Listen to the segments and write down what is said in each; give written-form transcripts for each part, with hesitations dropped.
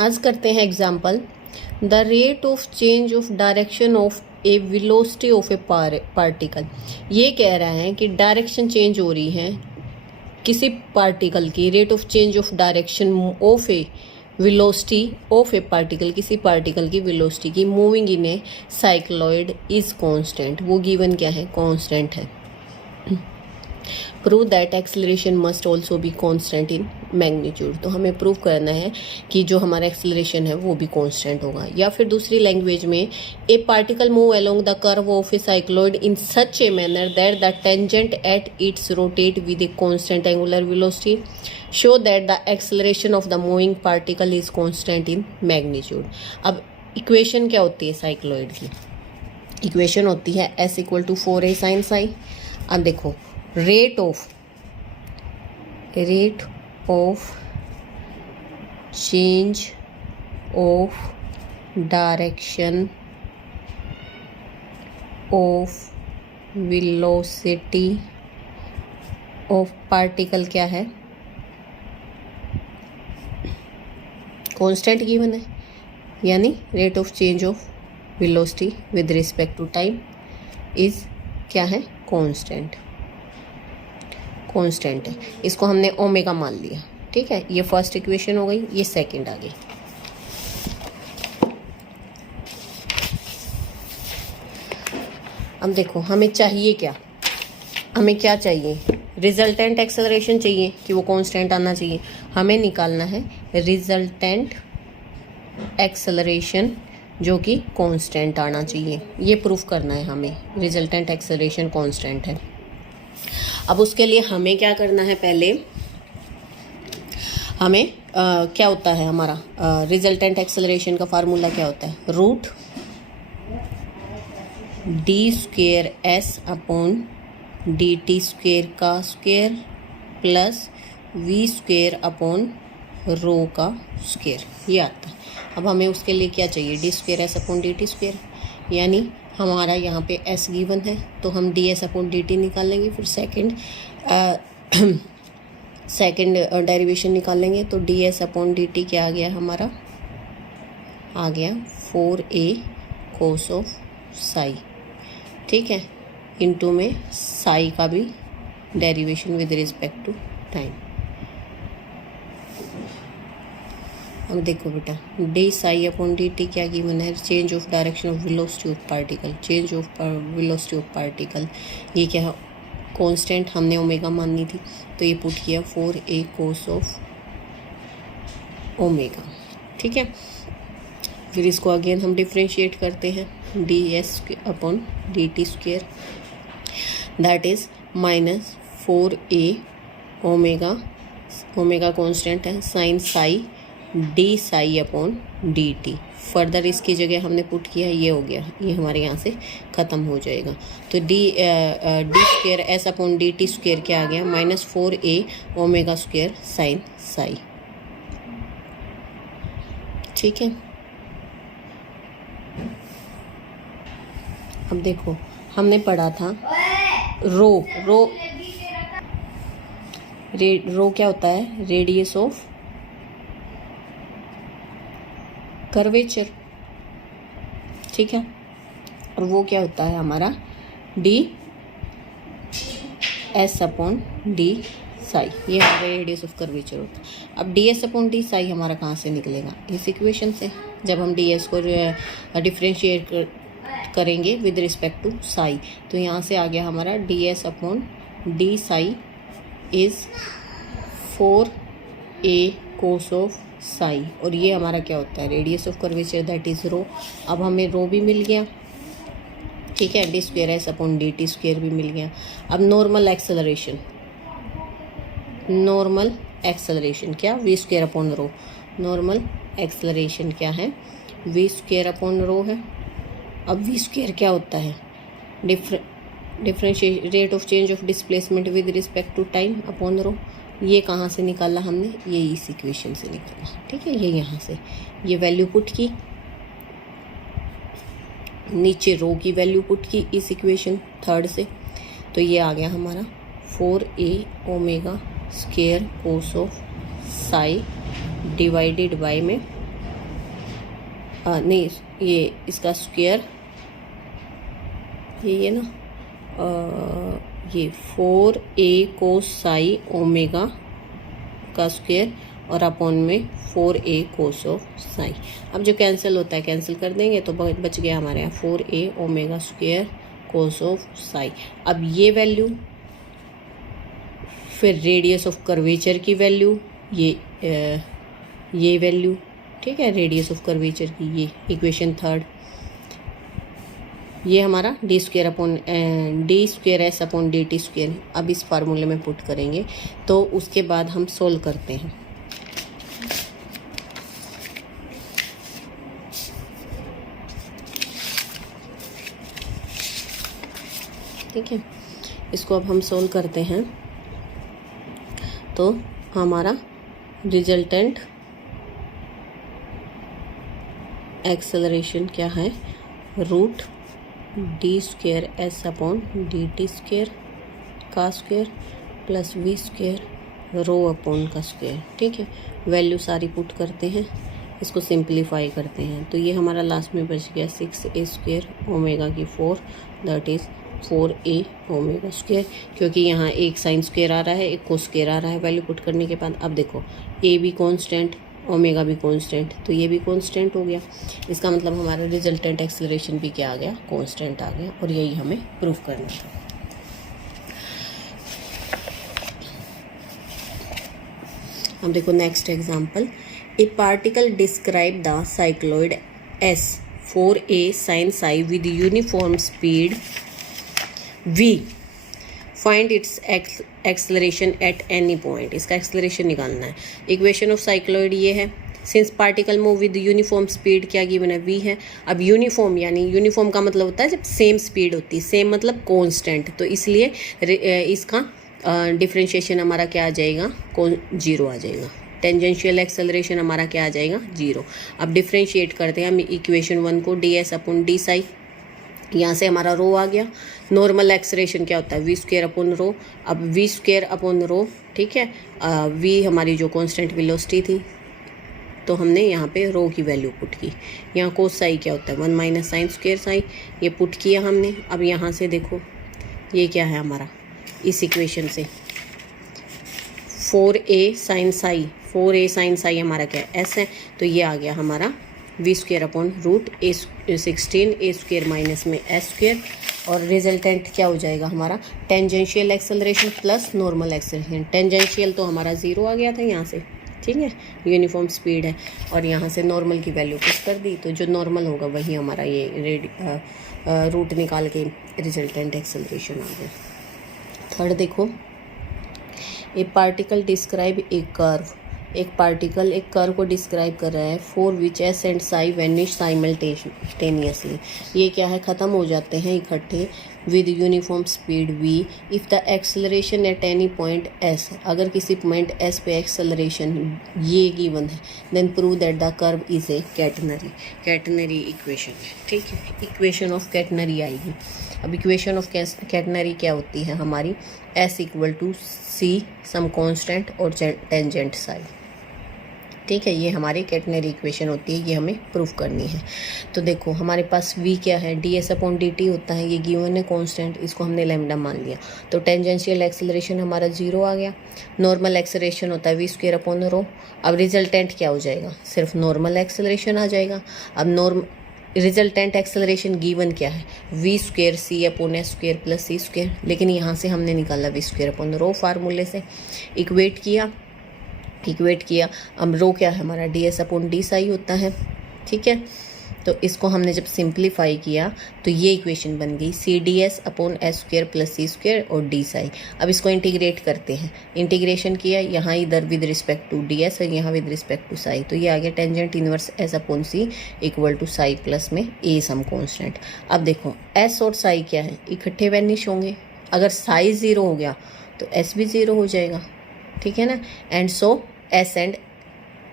आज करते हैं example. The rate of change of direction of A velocity of A particle. ये कह रहा है कि डायरेक्शन चेंज हो रही है किसी पार्टिकल की, rate of change of direction of A velocity of A particle, किसी पार्टिकल की वेलोसिटी की moving in A cycloid is constant. वो गिवन क्या है? कांस्टेंट है। Prove that acceleration must also be constant in magnitude. तो हमें प्रूव करना है कि जो हमारा एक्सेलरेशन है वो भी कांस्टेंट होगा। या फिर दूसरी लैंग्वेज में, ए particle move along the curve of A cycloid in such a manner that the tangent at its rotate with a constant angular velocity, show that the acceleration of the moving particle is constant in magnitude. अब equation क्या होती है cycloid की? Equation होती है S = 4a sin psi। अब देखो, rate of change of direction of velocity of particle क्या है? कांस्टेंट गिवन है, यानी rate of change of velocity with respect to time is क्या है? कांस्टेंट है। इसको हमने ओमेगा मान लिया। ठीक है, ये फर्स्ट इक्वेशन हो गई, ये सेकंड आ गई। अब देखो, हमें चाहिए क्या? हमें क्या चाहिए? रिजल्टेंट एक्सेलरेशन चाहिए कि वो कांस्टेंट आना चाहिए। हमें निकालना है रिजल्टेंट एक्सेलरेशन जो कि कांस्टेंट आना चाहिए। ये प्रूफ करना है हमें, रिजल्टेंट एक्सेलरेशन कांस्टेंट है। अब उसके लिए हमें क्या करना है? पहले हमें क्या होता है हमारा रिजल्टेंट एक्सेलरेशन का फार्मूला क्या होता है? रूट d²s/dt² का स्क्वायर प्लस v²/ρ का स्क्वायर, ये आता है। अब हमें उसके लिए क्या चाहिए? d²s/dt², यानी हमारा यहाँ पे s गिवन है तो हम ds/dt निकाल लेंगे। फिर सेकंड डेरिवेशन निकाल लेंगे तो ds/dt क्या आ गया हमारा? आ गया 4a cos ऑफ psi। ठीक है, इनटू में psi का भी derivation with respect to time. अब देखो बेटा, d/dt क्या गिवन है? Change of direction of velocity of particle. Change of velocity of particle ये क्या है? कांस्टेंट। हमने ओमेगा माननी थी तो ये पुट किया 4a cos ऑफ ओमेगा। ठीक है, फिर इसको अगेन हम डिफ्रेंशिएट करते हैं, ds/dt² that is -4a omega constant है sin psi d/dt। फर्दर इसकी जगह हमने पुट किया, ये हो गया, ये हमारे यहाँ से ख़त्म हो जाएगा। तो d²s/dt² क्या आ गया? -4a ओमेगा² sin psi। ठीक है, अब देखो, हमने पढ़ा था रो क्या होता है? Radius of curvature. ठीक है, और वो क्या होता है हमारा? ds/d psi। ये हमारा रेडियस ऑफ कर्वेचर होता है। अब ds/d psi हमारा कहाँ से निकलेगा? इस इक्वेशन से। जब हम ds को डिफ्रेंशिएट करेंगे विद रिस्पेक्ट टू psi, तो यहाँ से आ गया हमारा ds/d psi is 4a cos of psi। और ये हमारा क्या होता है? Radius of curvature that is rho. अब हमें रो भी मिल गया। ठीक है, d²s/dt² भी मिल गया। अब नॉर्मल एक्सेलरेशन क्या? v²/ρ। नॉर्मल एक्सेलरेशन क्या है? v²/ρ है। अब v² क्या होता है? Rate of change of displacement with respect to time upon rho. ये कहाँ से निकाला हमने? ये इस इक्वेशन से निकाला। ठीक है, ये यहाँ से ये वैल्यू पुट की, नीचे रो की वैल्यू पुट की इस इक्वेशन थर्ड से, तो ये आ गया हमारा 4a omega square cos of Sai divided by में नहीं, ये इसका स्क्वायर, ये ना ये 4a कोस साई ओमेगा का स्क्वायर और अपॉन में 4a कोस ऑफ साई। अब जो कैंसिल होता है कैंसिल कर देंगे तो बच गया हमारे यहाँ 4a omega square cos of Sai. अब ये वैल्यू, फिर रेडियस ऑफ कर्वेचर की वैल्यू, ये वैल्यू, ठीक है, रेडियस ऑफ कर्वेचर की, ये इक्वेशन थर्ड, ये हमारा D square S upon D T square. अब इस फार्मूले में पुट करेंगे तो उसके बाद हम सोल्व करते हैं। ठीक है, इसको अब हम सोल्व करते हैं तो हमारा रिजल्टेंट एक्सेलरेशन क्या है, root D square S upon D T square का square plus V square rho upon का स्क्वायर। ठीक है, वैल्यू सारी पुट करते हैं, इसको सिंप्लीफाई करते हैं तो ये हमारा लास्ट में बच गया 6a स्क्वायर ओमेगा की 4 that is 4a omega square, क्योंकि यहाँ एक साइन स्क्वायर आ रहा है एक कोस स्क्वायर आ रहा है वैल्यू पुट करने के बाद। अब देखो a भी कॉन्स्टेंट ओमेगा भी कॉन्स्टेंट, तो ये भी कॉन्स्टेंट हो गया, इसका मतलब हमारा रिजल्टेंट एक्सेलरेशन भी क्या आ गया, कॉन्स्टेंट आ गया, और यही हमें प्रूव करना था। अब देखो next example, A particle describe the cycloid S 4a sin psi with uniform speed v, find its acceleration at any point। इसका एक्सेलरेशन निकालना है। इक्वेशन ऑफ साइक्लॉइड ये है, since particle move with uniform speed क्या given है, v है। अब uniform यानी यूनिफॉर्म का मतलब होता है जब सेम स्पीड होती है, सेम मतलब कांस्टेंट, तो इसलिए इसका डिफरेंशिएशन हमारा क्या आ जाएगा, 0 आ जाएगा। टेंजेंशियल एक्सेलरेशन हमारा क्या आ जाएगा, 0। अब डिफरेंशिएट करते हैं हम इक्वेशन 1 को, D S upon D Sai, यहाँ से हमारा रो आ गया। नॉर्मल एक्सेलरेशन क्या होता है, वी स्क्वायर अपॉन रो। अब वी स्क्वायर अपॉन रो, ठीक है, वी हमारी जो कांस्टेंट वेलोसिटी थी, तो हमने यहाँ पे रो की वैल्यू पुट की। यहाँ कोस साई क्या होता है, 1 माइनस साइन स्क्वायर साई, ये पुट किया हमने। अब यहाँ से देखो ये क्या है हमारा, इस इक्वेशन से 4a sign Sai, 4a sign Sai हमारा क्या है, एस है, तो ये आ गया हमारा v square upon root a 16 a square minus में एस स्क्वायर, और रिजल्टेंट क्या हो जाएगा हमारा, tangential acceleration plus normal acceleration. Tangential तो हमारा 0 आ गया था यहाँ से, ठीक है, यूनिफॉर्म स्पीड है, और यहाँ से नॉर्मल की वैल्यू पुट कर दी, तो जो नॉर्मल होगा वही हमारा ये रूट निकाल के रिजल्टेंट एक्सेलरेशन आ गया। थर्ड देखो, a particle describe a curve, एक पार्टिकल एक कर्व को डिस्क्राइब कर रहा है, for which s and psi vanish simultaneously. ये क्या है, ख़त्म हो जाते हैं इकट्ठे with uniform speed v if the acceleration at any point s, अगर किसी पॉइंट s पे एक्सेलरेशन ये गिवन है, then prove that the curve is a catenary equation है। ठीक है, इक्वेशन ऑफ कैटनरी आएगी। अब इक्वेशन ऑफ कैटनरी क्या होती है हमारी, s equal to c some constant और टेंजेंट साई। ठीक है, ये हमारी कैटनरी इक्वेशन होती है, ये हमें प्रूफ करनी है। तो देखो हमारे पास v क्या है, D S upon D T होता है, ये गिवन है कांस्टेंट, इसको हमने लैम्डा मान लिया, तो टेंजेंशियल एक्सेलरेशन हमारा 0 आ गया। नॉर्मल एक्सेलरेशन होता है वी स्क्वायर अपॉन रो। अब रिजल्टेंट क्या हो जाएगा, सिर्फ नॉर्मल एक्सेलरेशन आ जाएगा। अब रिजल्टेंट एक्सेलरेशन गिवन क्या है, v square c upon S square plus सी स्क्वायर, लेकिन यहाँ से हमने निकाला वी स्क्वायर अपॉन रो फार्मूले से, इक्वेट किया। अब रो क्या है हमारा, D S upon D Sai होता है। ठीक है, तो इसको हमने जब सिंप्लीफाई किया तो ये इक्वेशन बन गई C D S upon S square plus सी स्क्वायर और डी साई। अब इसको इंटीग्रेट करते हैं, इंटीग्रेशन किया, यहाँ इधर with respect to D S और यहाँ विद रिस्पेक्ट टू साई, तो ये आ गया tangent inverse s upon c equal to psi plus में ए सम कॉन्स्टेंट। अब देखो एस और साई क्या है, इकट्ठे वैनिश होंगे, अगर साई 0 हो गया तो एस भी 0 हो जाएगा। ठीक है ना, एंड सो एस एंड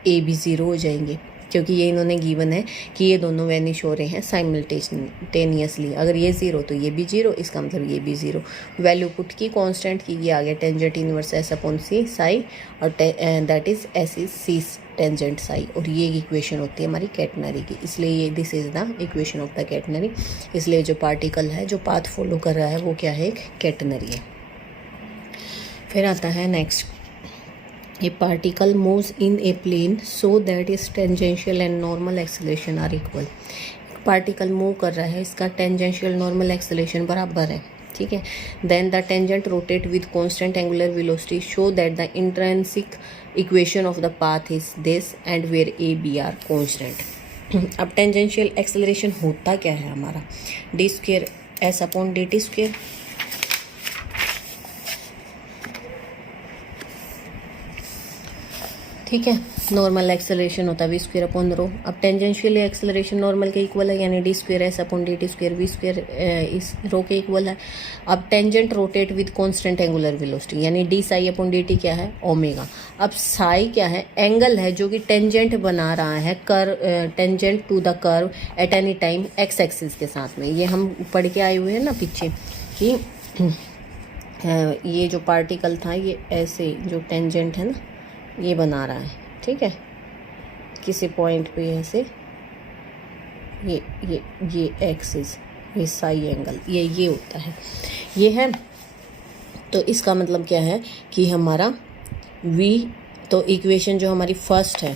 ए भी 0 हो जाएंगे। क्योंकि ये इन्होंने गिवन है कि ये दोनों वैनिश हो रहे हैं साइमल्टेनियसली। अगर ये 0 तो ये भी 0, इसका मतलब ये भी 0। वैल्यू पुट की कांस्टेंट की, ये आ गया tangent inverse s upon c psi, और that is s is c tangent psi. और ये इक्वेशन होती है हमारी कैटनरी की, इसलिए ये this is the equation of the catenary. इसलिए जो पार्टिकल है जो पाथ फॉलो कर रहा है वो क्या है, एक कैटनरी है। फिर आता है next, a particle moves in a plane so that is tangential and normal acceleration are equal. Particle move कर रहा है, इसका टेंजेंशियल नॉर्मल एक्सेलरेशन बराबर है, ठीक है। Then the tangent rotate with constant angular velocity show that the intrinsic equation of the path is this and where a b are constant. अब tangential acceleration होता क्या है हमारा, d square S upon D T square, ठीक है। Normal acceleration होता है we square upon rho. अब टेंजेंशियल एक्सेलरेशन नॉर्मल के इक्वल है, यानी D square S upon D T square, V square इस रो के इक्वल है। अब tangent rotate with constant angular velocity, यानी D psi upon D T क्या है, ओमेगा। अब साई क्या है, एंगल है जो कि टेंजेंट बना रहा है tangent to the curve at any time x axis के साथ में। ये हम पढ़ के आए हुए हैं ना पीछे कि ये जो पार्टिकल था ये ऐसे जो टेंजेंट है ना ये बना रहा है, ठीक है, किसी पॉइंट पे ऐसे ये एक्सिस, ये साई एंगल, ये होता है, ये है। तो इसका मतलब क्या है कि हमारा v, तो इक्वेशन जो हमारी फर्स्ट है,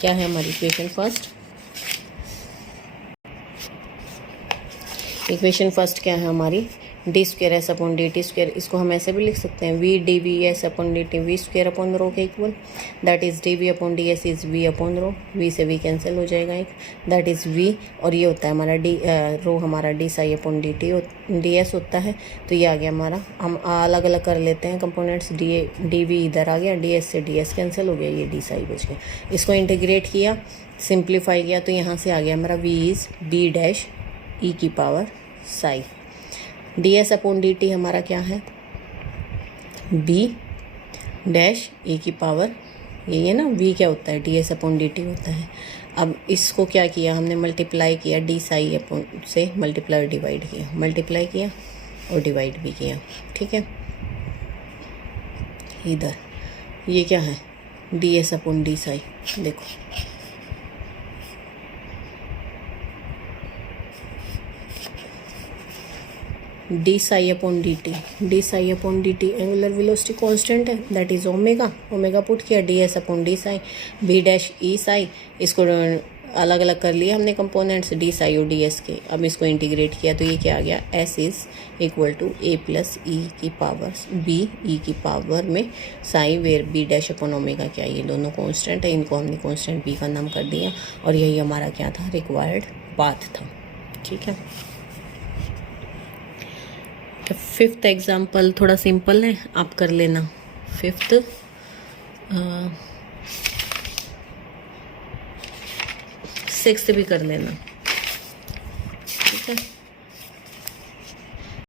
क्या है हमारी इक्वेशन फर्स्ट, इक्वेशन फर्स्ट क्या है हमारी, D square S upon D T square. इसको हम ऐसे भी लिख सकते हैं, V D V S upon D T, V square upon rho के equal, that is D V upon D S is V upon rho, V से V cancel हो जाएगा एक, दैट इज वी, और ये होता है हमारा डी रो हमारा D psi upon D T D S होता है। तो ये आ गया हमारा, हम अलग अलग कर लेते हैं कंपोनेंट्स, डी वी इधर आ गया, डी एस से डी एस कैंसिल हो गया, ये डी साई बच गया। इसको इंटीग्रेट किया, सिंप्लीफाई किया, तो यहाँ से आ गया हमारा V is B dash E की power psi, D S upon D T हमारा क्या है, बी डैश ए की पावर, यही है ना, वी क्या होता है, D S upon D T होता है। अब इसको क्या किया हमने, मल्टीप्लाई किया, डी साई अपॉन से मल्टीप्लाई डिवाइड किया, मल्टीप्लाई किया और डिवाइड भी किया, ठीक है। इधर ये क्या है, D S upon D psi, देखो D psi upon D T, D psi upon D T angular velocity constant है, that is omega, omega put किया, D S upon D psi, B dash E psi, इसको अलग अलग कर लिया हमने components D Sai और डी एस के। अब इसको इंटीग्रेट किया तो ये क्या आ गया, S is equal to A plus E की पावर बी ई की पावर में psi where B dash upon omega, क्या ये दोनों कांस्टेंट है, इनको हमने कांस्टेंट बी का नाम कर दिया, और यही हमारा क्या था, रिक्वायर्ड पाथ था, ठीक है। फिफ्थ एग्जाम्पल थोड़ा सिंपल है, आप कर लेना। फिफ्थ सिक्स्थ भी कर लेना, ठीक है।